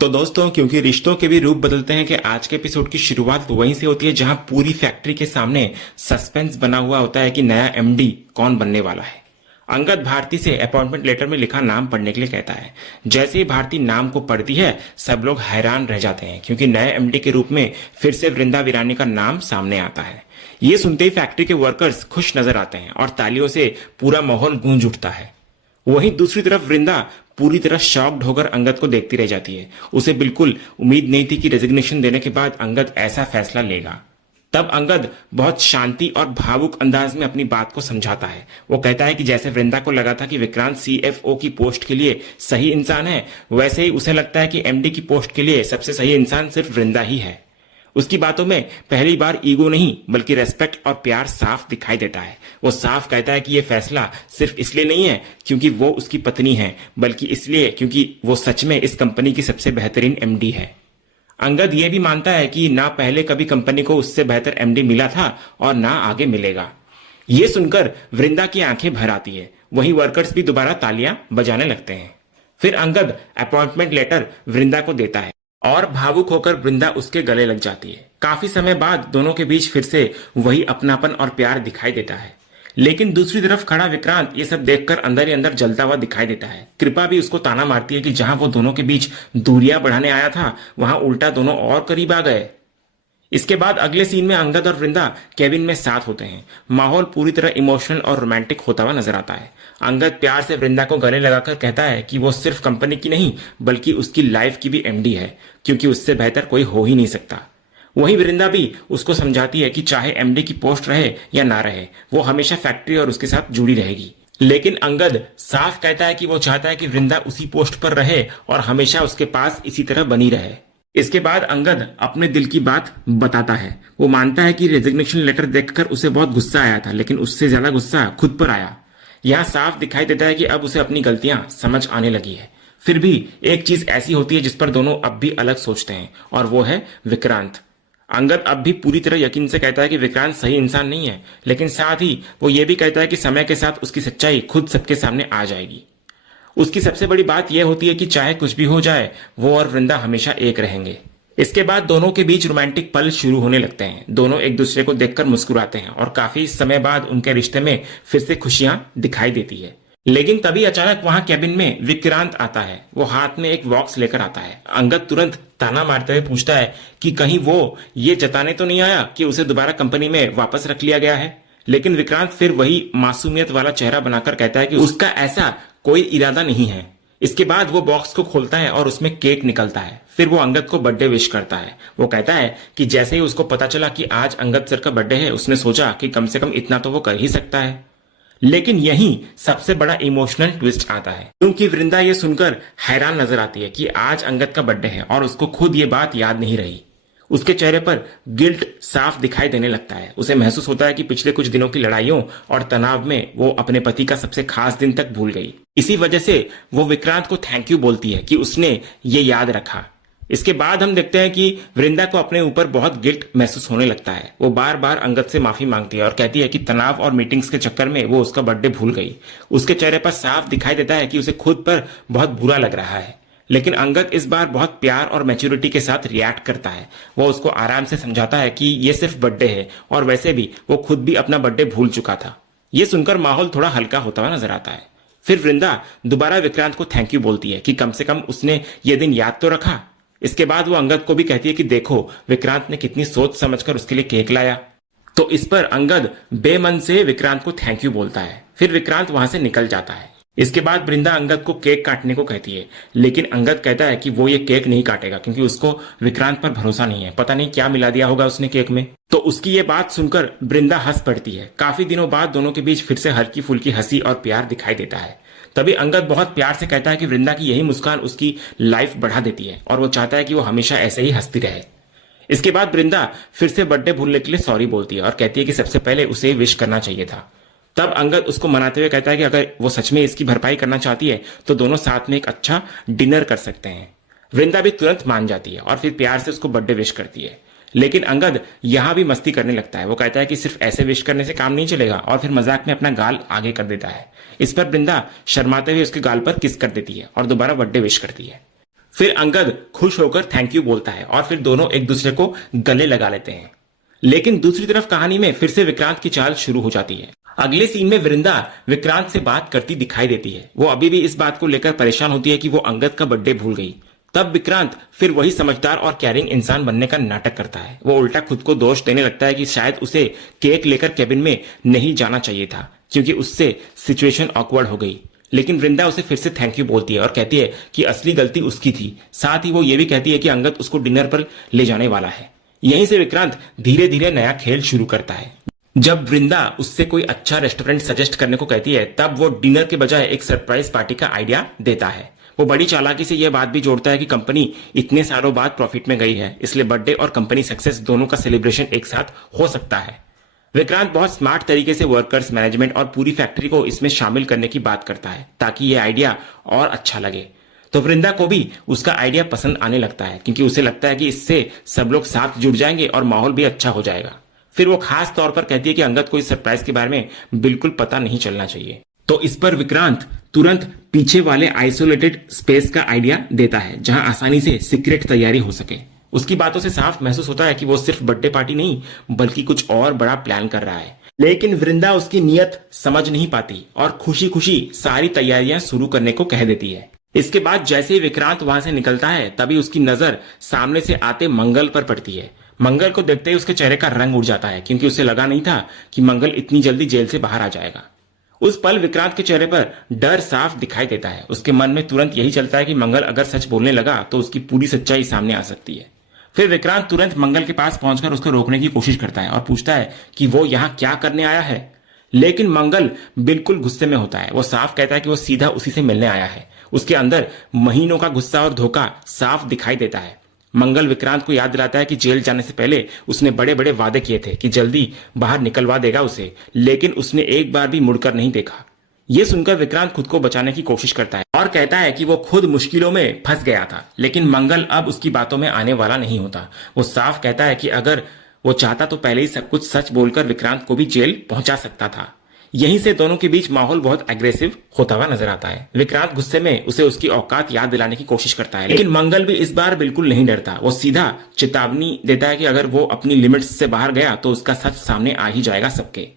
तो दोस्तों, क्योंकि रिश्तों के भी रूप बदलते हैं कि आज के एपिसोड की शुरुआत वहीं से होती है जहां पूरी फैक्ट्री के सामने सस्पेंस बना हुआ होता है कि नया एमडी कौन बनने वाला है। अंगद भारती से अपॉइंटमेंट लेटर में लिखा नाम पढ़ने के लिए कहता है। जैसे ही भारती नाम को पढ़ती है, सब लोग हैरान रह जाते हैं क्योंकि नए एमडी के रूप में फिर से वृंदा वीरानी का नाम सामने आता है। ये सुनते ही फैक्ट्री के वर्कर्स खुश नजर आते हैं और तालियों से पूरा माहौल गूंज उठता है। वहीं दूसरी तरफ वृंदा पूरी तरह शॉक्ड होकर अंगद को देखती रह जाती है। उसे बिल्कुल उम्मीद नहीं थी कि रेजिग्नेशन देने के बाद अंगद ऐसा फैसला लेगा। तब अंगद बहुत शांति और भावुक अंदाज में अपनी बात को समझाता है। वो कहता है कि जैसे वृंदा को लगा था कि विक्रांत सीएफओ की पोस्ट के लिए सही इंसान है, वैसे ही उसे लगता है कि एमडी की पोस्ट के लिए सबसे सही इंसान सिर्फ वृंदा ही है। उसकी बातों में पहली बार ईगो नहीं बल्कि रेस्पेक्ट और प्यार साफ दिखाई देता है। वो साफ कहता है कि यह फैसला सिर्फ इसलिए नहीं है क्योंकि वो उसकी पत्नी है, बल्कि इसलिए क्योंकि वो सच में इस कंपनी की सबसे बेहतरीन एमडी है। अंगद ये भी मानता है कि ना पहले कभी कंपनी को उससे बेहतर एमडी मिला था और ना आगे मिलेगा। ये सुनकर वृंदा की आंखें भर आती है। वहीं वर्कर्स भी दोबारा तालियां बजाने लगते हैं। फिर अंगद अपॉइंटमेंट लेटर वृंदा को देता है और भावुक होकर वृंदा उसके गले लग जाती है। काफी समय बाद दोनों के बीच फिर से वही अपनापन और प्यार दिखाई देता है। लेकिन दूसरी तरफ खड़ा विक्रांत ये सब देखकर अंदर ही अंदर जलता हुआ दिखाई देता है। कृपा भी उसको ताना मारती है कि जहां वो दोनों के बीच दूरियां बढ़ाने आया था, वहां उल्टा दोनों और करीब आ गए। इसके बाद अगले सीन में अंगद और वृंदा केबिन में साथ होते हैं। माहौल पूरी तरह इमोशनल और रोमांटिक होता हुआ नजर आता है। अंगद प्यार से वृंदा को गले लगाकर कहता है कि वो सिर्फ कंपनी की नहीं बल्कि उसकी लाइफ की भी एमडी है, क्योंकि उससे बेहतर कोई हो ही नहीं सकता। वहीं वृंदा भी उसको समझाती है कि चाहे एमडी की पोस्ट रहे या ना रहे, वो हमेशा फैक्ट्री और उसके साथ जुड़ी रहेगी। लेकिन अंगद साफ कहता है कि वो चाहता है कि वृंदा उसी पोस्ट पर रहे और हमेशा उसके पास इसी तरह बनी रहे। इसके बाद अंगद अपने दिल की बात बताता है। वो मानता है कि रेजिग्नेशन लेटर देखकर उसे बहुत गुस्सा आया था, लेकिन उससे ज्यादा गुस्सा खुद पर आया। यहाँ साफ दिखाई देता है कि अब उसे अपनी गलतियां समझ आने लगी है। फिर भी एक चीज ऐसी होती है जिस पर दोनों अब भी अलग सोचते हैं, और वो है विक्रांत। अंगद अब भी पूरी तरह यकीन से कहता है कि विक्रांत सही इंसान नहीं है, लेकिन साथ ही वो ये भी कहता है कि समय के साथ उसकी सच्चाई खुद सबके सामने आ जाएगी। उसकी सबसे बड़ी बात यह होती है कि चाहे कुछ भी हो जाए, वो और वृंदा हमेशा एक रहेंगे। इसके बाद दोनों के बीच रोमांटिक पल शुरू होने लगते हैं। दोनों एक दूसरे को देखकर मुस्कुराते हैं और काफी समय बाद उनके रिश्ते में फिर से खुशियां दिखाई देती है। लेकिन तभी अचानक वहां कैबिन में विक्रांत आता है। वो हाथ में एक बॉक्स लेकर आता है। अंगद तुरंत ताना मारते हुए पूछता है कि कहीं वो ये जताने तो नहीं आया कि उसे दोबारा कंपनी में वापस रख लिया गया है। लेकिन विक्रांत फिर वही मासूमियत वाला चेहरा बनाकर कहता है कि उसका ऐसा कोई इरादा नहीं है। इसके बाद वो बॉक्स को खोलता है और उसमें केक निकलता है। फिर वो अंगद को बर्थडे विश करता है। वो कहता है कि जैसे ही उसको पता चला कि आज अंगद सर का बर्थडे है, उसने सोचा कि कम से कम इतना तो वो कर ही सकता है। लेकिन यही सबसे बड़ा इमोशनल ट्विस्ट आता है, क्योंकि वृंदा ये सुनकर हैरान नजर आती है कि आज अंगद का बर्थडे है और उसको खुद ये बात याद नहीं रही। उसके चेहरे पर गिल्ट साफ दिखाई देने लगता है। उसे महसूस होता है कि पिछले कुछ दिनों की लड़ाइयों और तनाव में वो अपने पति का सबसे खास दिन तक भूल गई। इसी वजह से वो विक्रांत को थैंक यू बोलती है कि उसने ये याद रखा। इसके बाद हम देखते हैं कि वृंदा को अपने ऊपर बहुत गिल्ट महसूस होने लगता है। वो बार बार अंगद से माफी मांगती है और कहती है कि तनाव और मीटिंग्स के चक्कर में वो उसका बर्थडे भूल गई। उसके चेहरे पर साफ दिखाई देता है कि उसे खुद पर बहुत बुरा लग रहा है। लेकिन अंगद इस बार बहुत प्यार और मैच्योरिटी के साथ रिएक्ट करता है। वो उसको आराम से समझाता है कि ये सिर्फ बर्थडे है और वैसे भी वो खुद भी अपना बर्थडे भूल चुका था। ये सुनकर माहौल थोड़ा हल्का होता हुआ नजर आता है। फिर वृंदा दोबारा विक्रांत को थैंक यू बोलती है कि कम से कम उसने ये दिन याद तो रखा। इसके बाद वो अंगद को भी कहती है कि देखो विक्रांत ने कितनी सोच समझकर उसके लिए केक लाया। तो इस पर अंगद बेमन से विक्रांत को थैंक यू बोलता है। फिर विक्रांत वहां से निकल जाता है। इसके बाद वृंदा अंगद को केक काटने को कहती है, लेकिन अंगद कहता है कि वो ये केक नहीं काटेगा क्योंकि उसको विक्रांत पर भरोसा नहीं है। पता नहीं क्या मिला दिया होगा उसने केक में। तो उसकी ये बात सुनकर वृंदा हंस पड़ती है। काफी दिनों बाद दोनों के बीच फिर से हल्की फुल्की हंसी और प्यार दिखाई देता है। तभी अंगद बहुत प्यार से कहता है कि वृंदा की यही मुस्कान उसकी लाइफ बढ़ा देती है और वो चाहता है कि वो हमेशा ऐसे ही हंसती रहे। इसके बाद वृंदा फिर से बर्थडे भूलने के लिए सॉरी बोलती है और कहती है कि सबसे पहले उसे विश करना चाहिए था। तब अंगद उसको मनाते हुए कहता है कि अगर वो सच में इसकी भरपाई करना चाहती है तो दोनों साथ में एक अच्छा डिनर कर सकते हैं। वृंदा भी तुरंत मान जाती है और फिर प्यार से उसको बर्थडे विश करती है। लेकिन अंगद यहां भी मस्ती करने लगता है। वो कहता है कि सिर्फ ऐसे विश करने से काम नहीं चलेगा और फिर मजाक में अपना गाल आगे कर देता है। इस पर वृंदा शर्माते हुए उसके गाल पर किस कर देती है और दोबारा बर्थडे विश करती है। फिर अंगद खुश होकर थैंक यू बोलता है और फिर दोनों एक दूसरे को गले लगा लेते हैं। लेकिन दूसरी तरफ कहानी में फिर से विक्रांत की चाल शुरू हो जाती है। अगले सीन में वृंदा विक्रांत से बात करती दिखाई देती है। वो अभी भी इस बात को लेकर परेशान होती है कि वो अंगद का बर्थडे भूल गई। तब विक्रांत फिर वही समझदार और कैरिंग इंसान बनने का नाटक करता है। वो उल्टा खुद को दोष देने लगता है कि शायद उसे केक लेकर केबिन में नहीं जाना चाहिए था, क्योंकि उससे सिचुएशन ऑकवर्ड हो गई। लेकिन वृंदा उसे फिर से थैंक यू बोलती है और कहती है कि असली गलती उसकी थी। साथ ही वो ये भी कहती है कि अंगद उसको डिनर पर ले जाने वाला है। यहीं से विक्रांत धीरे धीरे नया खेल शुरू करता है। जब वृंदा उससे कोई अच्छा रेस्टोरेंट सजेस्ट करने को कहती है, तब वो डिनर के बजाय एक सरप्राइज पार्टी का आइडिया देता है। वो बड़ी चालाकी से यह बात भी जोड़ता है कि कंपनी इतने सालों बाद प्रॉफिट में गई है, इसलिए बर्थडे और कंपनी सक्सेस दोनों का सेलिब्रेशन एक साथ हो सकता है। विक्रांत बहुत स्मार्ट तरीके से वर्कर्स, मैनेजमेंट और पूरी फैक्ट्री को इसमें शामिल करने की बात करता है ताकि ये आइडिया और अच्छा लगे। तो वृंदा को भी उसका आइडिया पसंद आने लगता है, क्योंकि उसे लगता है कि इससे सब लोग साथ जुड़ जाएंगे और माहौल भी अच्छा हो जाएगा। फिर वो खास तौर पर कहती है कि अंगद को इस सरप्राइज के बारे में बिल्कुल पता नहीं चलना चाहिए। तो इस पर विक्रांत तुरंत पीछे वाले आइसोलेटेड स्पेस का आइडिया देता है, जहां आसानी से सीक्रेट तैयारी हो सके। उसकी बातों से साफ महसूस होता है कि वो सिर्फ बर्थडे पार्टी नहीं बल्कि कुछ और बड़ा प्लान कर रहा है। लेकिन वृंदा उसकी नीयत समझ नहीं पाती और खुशी खुशी सारी तैयारियां शुरू करने को कह देती है। इसके बाद जैसे ही विक्रांत वहां से निकलता है, तभी उसकी नजर सामने से आते मंगल पर पड़ती है। मंगल को देखते ही उसके चेहरे का रंग उड़ जाता है, क्योंकि उसे लगा नहीं था कि मंगल इतनी जल्दी जेल से बाहर आ जाएगा। उस पल विक्रांत के चेहरे पर डर साफ दिखाई देता है। उसके मन में तुरंत यही चलता है कि मंगल अगर सच बोलने लगा तो उसकी पूरी सच्चाई सामने आ सकती है। फिर विक्रांत तुरंत मंगल के पास पहुंचकर उसको रोकने की कोशिश करता है और पूछता है कि वो यहाँ क्या करने आया है। लेकिन मंगल बिल्कुल गुस्से में होता है। वो साफ कहता है कि वो सीधा उसी से मिलने आया है। उसके अंदर महीनों का गुस्सा और धोखा साफ दिखाई देता है। मंगल विक्रांत को याद दिलाता है कि जेल जाने से पहले उसने बड़े बड़े वादे किए थे कि जल्दी बाहर निकलवा देगा उसे, लेकिन उसने एक बार भी मुड़कर नहीं देखा। ये सुनकर विक्रांत खुद को बचाने की कोशिश करता है और कहता है कि वो खुद मुश्किलों में फंस गया था, लेकिन मंगल अब उसकी बातों में आने वाला नहीं होता। वो साफ कहता है कि अगर वो चाहता तो पहले ही सब कुछ सच बोलकर विक्रांत को भी जेल पहुंचा सकता था। यहीं से दोनों के बीच माहौल बहुत एग्रेसिव होता हुआ नजर आता है। विक्रांत गुस्से में उसे उसकी औकात याद दिलाने की कोशिश करता है, लेकिन मंगल भी इस बार बिल्कुल नहीं डरता। वो सीधा चेतावनी देता है कि अगर वो अपनी लिमिट्स से बाहर गया तो उसका सच सामने आ ही जाएगा सबके।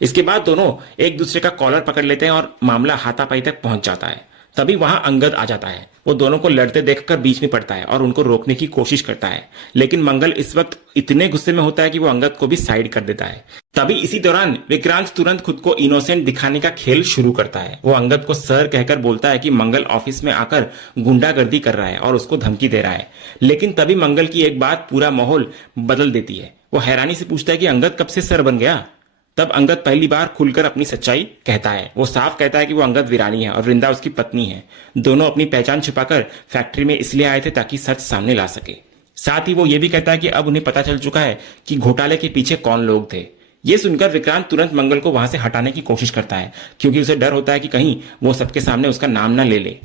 इसके बाद दोनों एक दूसरे का कॉलर पकड़ लेते हैं और मामला हाथापाई तक पहुंच जाता है। तभी वहां अंगद आ जाता है। वो दोनों को लड़ते देखकर बीच में पड़ता है और उनको रोकने की कोशिश करता है, लेकिन मंगल इस वक्त इतने गुस्से में होता है कि वो अंगद को भी साइड कर देता है। तभी इसी दौरान विक्रांत तुरंत खुद को इनोसेंट दिखाने का खेल शुरू करता है। वो अंगद को सर कहकर बोलता है कि मंगल ऑफिस में आकर गुंडागर्दी कर रहा है और उसको धमकी दे रहा है। लेकिन तभी मंगल की एक बात पूरा माहौल बदल देती है। वो हैरानी से पूछता है कि अंगद कब से सर बन गया। तब अंगद पहली बार खुलकर अपनी सच्चाई कहता है। वो साफ कहता है कि वो अंगद वीरानी है और वृंदा उसकी पत्नी है। दोनों अपनी पहचान छिपाकर फैक्ट्री में इसलिए आए थे ताकि सच सामने ला सके। साथ ही वो ये भी कहता है कि अब उन्हें पता चल चुका है कि घोटाले के पीछे कौन लोग थे। ये सुनकर विक्रांत तुरंत मंगल को वहां से हटाने की कोशिश करता है, क्योंकि उसे डर होता है कि कहीं वो सबके सामने उसका नाम न ले ले।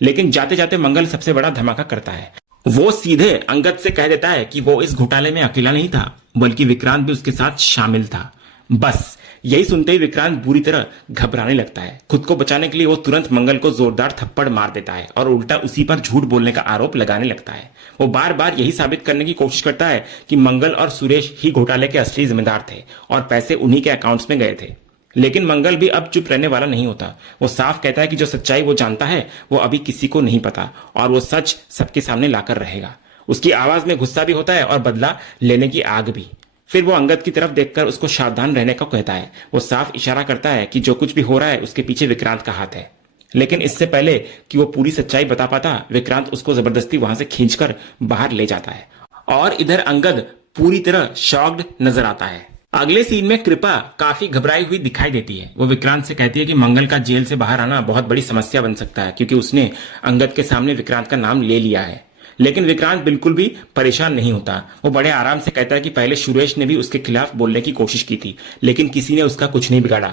लेकिन जाते जाते मंगल सबसे बड़ा धमाका करता है। वो सीधे अंगद से कह देता है कि वो इस घोटाले में अकेला नहीं था, बल्कि विक्रांत भी उसके साथ शामिल था। बस यही सुनते ही विक्रांत बुरी तरह घबराने लगता है। खुद को बचाने के लिए वो तुरंत मंगल को जोरदार थप्पड़ मार देता है और उल्टा उसी पर झूठ बोलने का आरोप लगाने लगता है। वो बार बार यही साबित करने की कोशिश करता है कि मंगल और सुरेश ही घोटाले के असली जिम्मेदार थे और पैसे उन्हीं के अकाउंट्स में गए थे। लेकिन मंगल भी अब चुप रहने वाला नहीं होता। वो साफ कहता है कि जो सच्चाई वो जानता है वो अभी किसी को नहीं पता और वो सच सबके सामने लाकर रहेगा। उसकी आवाज में गुस्सा भी होता है और बदला लेने की आग भी। फिर वो अंगद की तरफ देखकर उसको सावधान रहने को कहता है। वो साफ इशारा करता है कि जो कुछ भी हो रहा है उसके पीछे विक्रांत का हाथ है। लेकिन इससे पहले कि वो पूरी सच्चाई बता पाता, विक्रांत उसको जबरदस्ती वहां से खींचकर बाहर ले जाता है और इधर अंगद पूरी तरह शॉक्ड नजर आता है। अगले सीन में कृपा काफी घबराई हुई दिखाई देती है। वो विक्रांत से कहती है कि मंगल का जेल से बाहर आना बहुत बड़ी समस्या बन सकता है, क्योंकि उसने अंगद के सामने विक्रांत का नाम ले लिया है। लेकिन विक्रांत बिल्कुल भी परेशान नहीं होता। वो बड़े आराम से कहता है कि पहले सुरेश ने भी उसके खिलाफ बोलने की कोशिश की थी, लेकिन किसी ने उसका कुछ नहीं बिगाड़ा,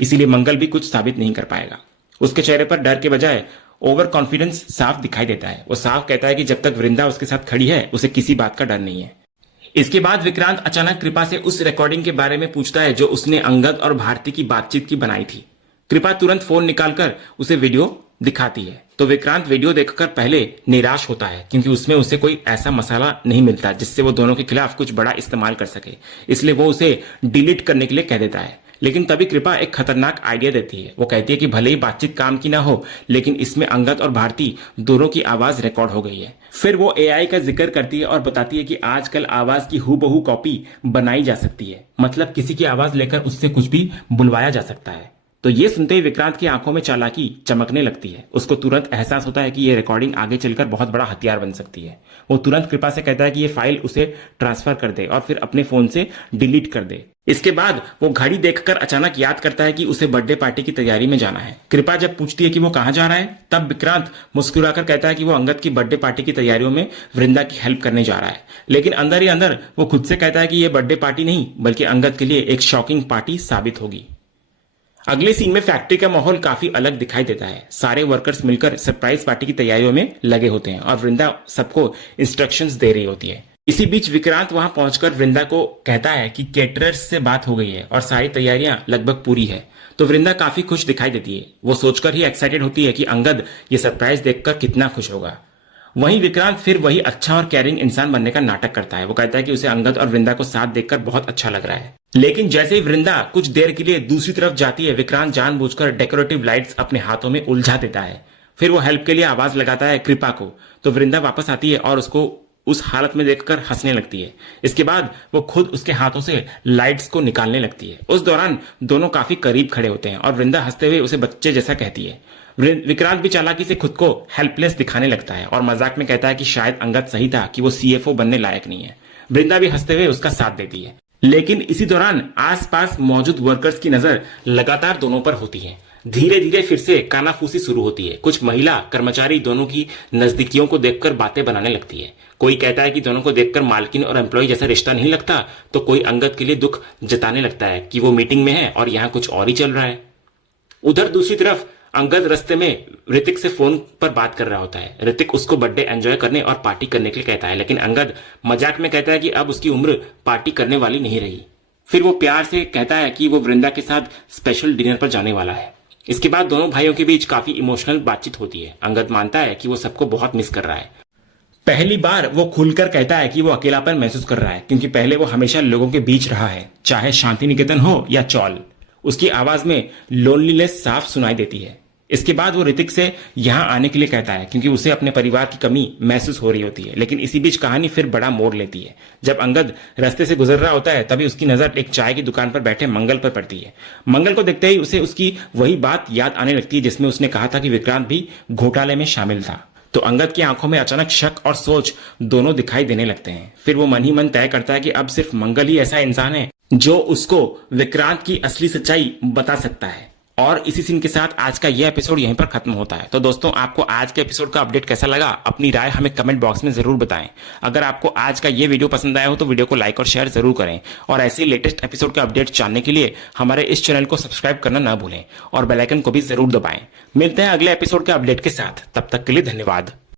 इसीलिए मंगल भी कुछ साबित नहीं कर पाएगा। उसके चेहरे पर डर के बजाय ओवर कॉन्फिडेंस साफ दिखाई देता है। वो साफ कहता है कि जब तक वृंदा उसके साथ खड़ी है उसे किसी बात का डर नहीं है। इसके बाद विक्रांत अचानक कृपा से उस रिकॉर्डिंग के बारे में पूछता है जो उसने अंगद और भारती की बातचीत की बनाई थी। कृपा तुरंत फोन निकालकर उसे वीडियो दिखाती है। तो विक्रांत वीडियो देखकर पहले निराश होता है क्योंकि उसमें उसे कोई ऐसा मसाला नहीं मिलता जिससे वो दोनों के खिलाफ कुछ बड़ा इस्तेमाल कर सके, इसलिए वो उसे डिलीट करने के लिए कह देता है। लेकिन तभी कृपा एक खतरनाक आइडिया देती है। वो कहती है कि भले ही बातचीत काम की ना हो, लेकिन इसमें अंगद और भारती दोनों की आवाज रिकॉर्ड हो गई है। फिर वो एआई का जिक्र करती है और बताती है कि आजकल आवाज की हूबहू कॉपी बनाई जा सकती है, मतलब किसी की आवाज लेकर उससे कुछ भी बुलवाया जा सकता है। तो ये सुनते ही विक्रांत की आंखों में चालाकी चमकने लगती है। उसको तुरंत एहसास होता है कि ये रिकॉर्डिंग आगे चलकर बहुत बड़ा हथियार बन सकती है। वो तुरंत कृपा से कहता है कि ये फाइल उसे ट्रांसफर कर दे और फिर अपने फोन से डिलीट कर दे। इसके बाद वो घड़ी देखकर अचानक याद करता है कि उसे बर्थडे पार्टी की तैयारी में जाना है। कृपा जब पूछती है कि वो कहाँ जा रहा है, तब विक्रांत मुस्कुराकर कहता है कि वो अंगद की बर्थडे पार्टी की तैयारियों में वृंदा की हेल्प करने जा रहा है। लेकिन अंदर ही अंदर वो खुद से कहता है कि ये बर्थडे पार्टी नहीं बल्कि अंगद के लिए एक शॉकिंग पार्टी साबित होगी। अगले सीन में फैक्ट्री का माहौल काफी अलग दिखाई देता है। सारे वर्कर्स मिलकर सरप्राइज पार्टी की तैयारियों में लगे होते हैं और वृंदा सबको इंस्ट्रक्शंस दे रही होती है। इसी बीच विक्रांत वहां पहुंचकर वृंदा को कहता है कि केटरर्स से बात हो गई है और सारी तैयारियां लगभग पूरी है। तो वृंदा काफी खुश दिखाई देती है। वो सोचकर ही एक्साइटेड होती है कि अंगद ये सरप्राइज देखकर कितना खुश होगा। वहीं विक्रांत फिर वही अच्छा और केयरिंग इंसान बनने का नाटक करता है। वो कहता है कि उसे अंगद और वृंदा को साथ देखकर बहुत अच्छा लग रहा है। लेकिन जैसे ही वृंदा कुछ देर के लिए दूसरी तरफ जाती है, विक्रांत जानबूझकर डेकोरेटिव लाइट्स अपने हाथों में उलझा देता है। फिर वो हेल्प के लिए आवाज लगाता है कृपा को। तो वृंदा वापस आती है और उसको उस हालत में देखकर हंसने लगती है। इसके बाद वो खुद उसके हाथों से लाइट्स को निकालने लगती है। उस दौरान दोनों काफी करीब खड़े होते हैं और वृंदा हंसते हुए उसे बच्चे जैसा कहती है। विक्रांत भी चालाकी से खुद को हेल्पलेस दिखाने लगता है और मजाक में कहता है कि शायद अंगद सही था कि वो सीएफओ बनने लायक नहीं है। वृंदा भी हंसते हुए उसका साथ देती है। लेकिन इसी दौरान आसपास मौजूद वर्कर्स की नजर लगातार दोनों पर होती है। धीरे धीरे फिर से कानाफूसी शुरू होती है। कुछ महिला कर्मचारी दोनों की नजदीकियों को देखकर बातें बनाने लगती है। कोई कहता है कि दोनों को देखकर मालकिन और एम्प्लॉय जैसा रिश्ता नहीं लगता, तो कोई अंगद के लिए दुख जताने लगता है कि वो मीटिंग में है और यहाँ कुछ और ही चल रहा है। उधर दूसरी तरफ अंगद रास्ते में ऋतिक से फोन पर बात कर रहा होता है। ऋतिक उसको बर्थडे एंजॉय करने और पार्टी करने के लिए कहता है, लेकिन अंगद मजाक में कहता है कि अब उसकी उम्र पार्टी करने वाली नहीं रही। फिर वो प्यार से कहता है कि वो वृंदा के साथ स्पेशल डिनर पर जाने वाला है। इसके बाद दोनों भाइयों के बीच काफी इमोशनल बातचीत होती है। अंगद मानता है कि वो सबको बहुत मिस कर रहा है। पहली बार वो खुलकर कहता है कि वो अकेलापन महसूस कर रहा है क्योंकि पहले वो हमेशा लोगों के बीच रहा है, चाहे शांति निकेतन हो या चौल। उसकी आवाज में लोनलीनेस साफ सुनाई देती है। इसके बाद वो ऋतिक से यहाँ आने के लिए कहता है क्योंकि उसे अपने परिवार की कमी महसूस हो रही होती है। लेकिन इसी बीच कहानी फिर बड़ा मोड़ लेती है। जब अंगद रास्ते से गुजर रहा होता है तभी उसकी नजर एक चाय की दुकान पर बैठे मंगल पर पड़ती है। मंगल को देखते ही उसे उसकी वही बात याद आने लगती है जिसमें उसने कहा था कि विक्रांत भी घोटाले में शामिल था। तो अंगद की आंखों में अचानक शक और सोच दोनों दिखाई देने लगते हैं। फिर वो मन ही मन तय करता है कि अब सिर्फ मंगल ही ऐसा इंसान है जो उसको विक्रांत की असली सच्चाई बता सकता है। और इसी सीन के साथ आज का यह एपिसोड यहीं पर खत्म होता है। तो दोस्तों, आपको आज के एपिसोड का अपडेट कैसा लगा, अपनी राय हमें कमेंट बॉक्स में जरूर बताएं। अगर आपको आज का ये वीडियो पसंद आया हो तो वीडियो को लाइक और शेयर जरूर करें और ऐसे लेटेस्ट एपिसोड के अपडेट जानने के लिए हमारे इस चैनल को सब्सक्राइब करना ना भूलें और बेल आइकन को भी जरूर दबाएं। मिलते हैं अगले एपिसोड के अपडेट के साथ, तब तक के लिए धन्यवाद।